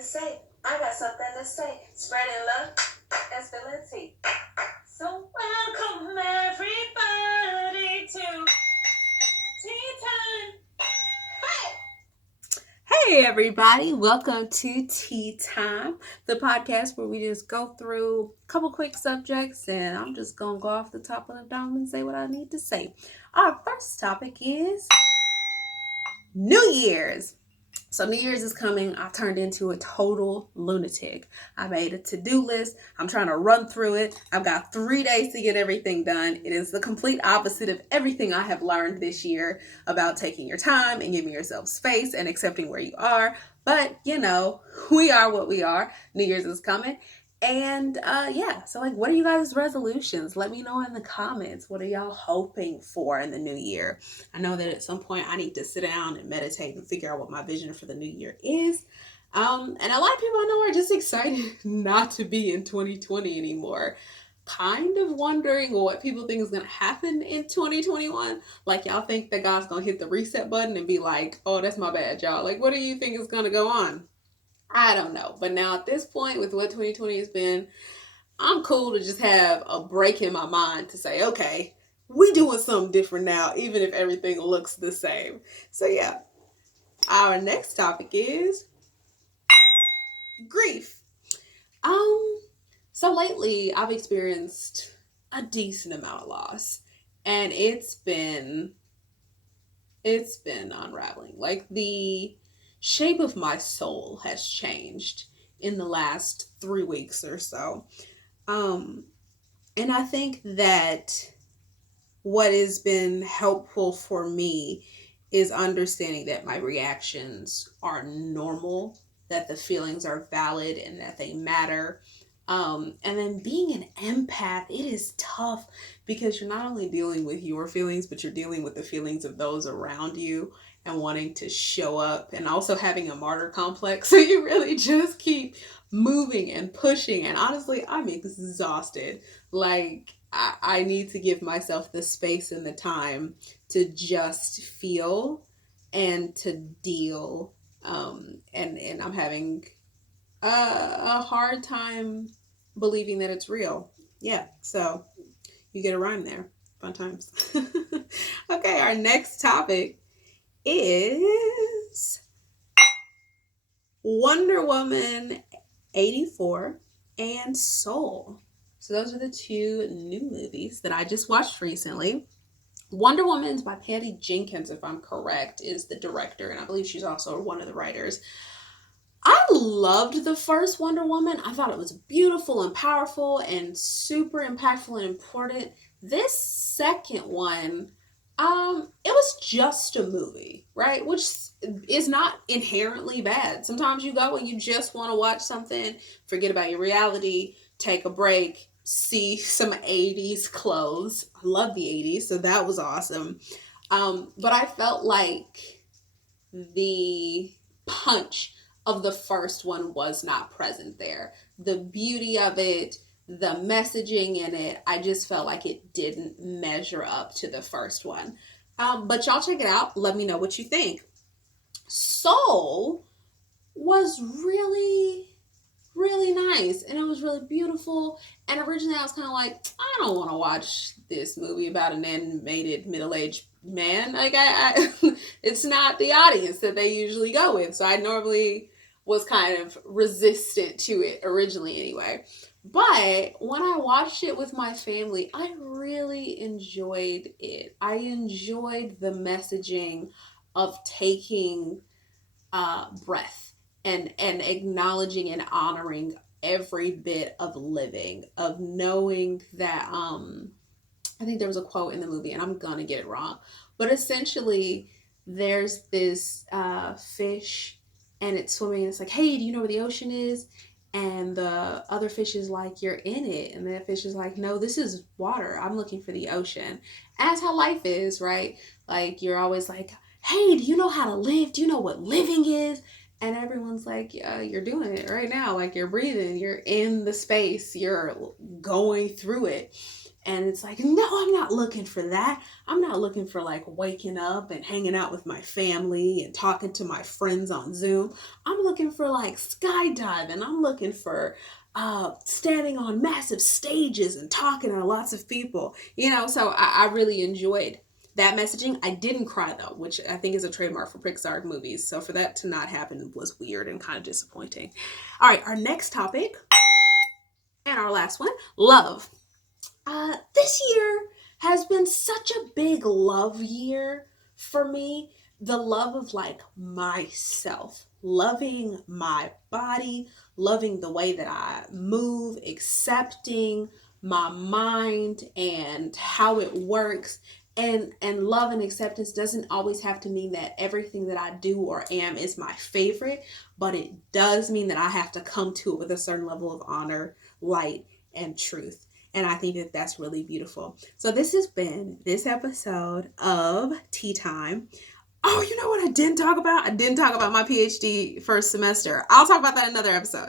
say. I got something to say. Spreading love and spilling tea. So welcome everybody to Tea Time. Hey everybody, welcome to Tea Time, the podcast where we just go through a couple quick subjects and I'm just gonna go off the top of the dome and say what I need to say. Our first topic is New Year's. So New Year's is coming. I turned into a total lunatic. I made a to-do list. I'm trying to run through it. I've got 3 days to get everything done. It is the complete opposite of everything I have learned this year about taking your time and giving yourself space and accepting where you are. But, we are what we are. New Year's is coming. And so what are you guys' resolutions? Let me know in the comments. What are y'all hoping for in the new year? I know that at some point I need to sit down and meditate and figure out what my vision for the new year is. And a lot of people I know are just excited not to be in 2020 anymore. Kind of wondering what people think is going to happen in 2021. Like, y'all think that God's going to hit the reset button and be like, oh, that's my bad, y'all. Like, what do you think is going to go on? I don't know. But now at this point, with what 2020 has been, I'm cool to just have a break in my mind to say, okay, we doing something different now, even if everything looks the same. So yeah, our next topic is grief. So lately I've experienced a decent amount of loss, and it's been unraveling. Like, the shape of my soul has changed in the last 3 weeks or so. And I think that what has been helpful for me is understanding that my reactions are normal, that the feelings are valid and that they matter. And then being an empath, it is tough because you're not only dealing with your feelings, but you're dealing with the feelings of those around you and wanting to show up and also having a martyr complex. So you really just keep moving and pushing. And honestly, I'm exhausted. Like, I need to give myself the space and the time to just feel and to deal. And I'm having a hard time believing that it's real. Yeah, so you get a rhyme there. Fun times. Okay, our next topic is Wonder Woman 84 and Soul. So those are the two new movies that I just watched recently. Wonder Woman's by Patty Jenkins, if I'm correct, is the director, and I believe she's also one of the writers. I loved the first Wonder Woman. I thought it was beautiful and powerful and super impactful and important. This second one, it was just a movie, right? Which is not inherently bad. Sometimes you go and you just want to watch something, forget about your reality, take a break, see some 80s clothes. I love the 80s, so that was awesome. But I felt like the punch of the first one was not present there. The beauty of it, the messaging in it, I just felt like it didn't measure up to the first one. But y'all check it out. Let me know what you think. Soul was really, really nice, and it was really beautiful. And originally I was kind of like, I don't want to watch this movie about an animated middle-aged man. Like, I it's not the audience that they usually go with, so I normally was kind of resistant to it originally anyway. But when I watched it with my family, I really enjoyed it. I enjoyed the messaging of taking breath and acknowledging and honoring every bit of living, of knowing that I think there was a quote in the movie, and I'm gonna get it wrong, but essentially there's this fish, and it's swimming, and it's like, hey, do you know where the ocean is? And the other fish is like, you're in it. And the fish is like, no, this is water. I'm looking for the ocean. And that's how life is, right? Like, you're always like, hey, do you know how to live? Do you know what living is? And everyone's like, yeah, you're doing it right now. Like, you're breathing, you're in the space, you're going through it. And it's like, no, I'm not looking for that. I'm not looking for like waking up and hanging out with my family and talking to my friends on Zoom. I'm looking for like skydiving. I'm looking for standing on massive stages and talking to lots of people. So I really enjoyed that messaging. I didn't cry though, which I think is a trademark for Pixar movies. So for that to not happen was weird and kind of disappointing. All right, our next topic and our last one, love. This year has been such a big love year for me. The love of like myself, loving my body, loving the way that I move, accepting my mind and how it works. And love and acceptance doesn't always have to mean that everything that I do or am is my favorite, but it does mean that I have to come to it with a certain level of honor, light, and truth. And I think that that's really beautiful. So this has been this episode of Tea Time. Oh, you know what I didn't talk about? I didn't talk about my PhD first semester. I'll talk about that in another episode.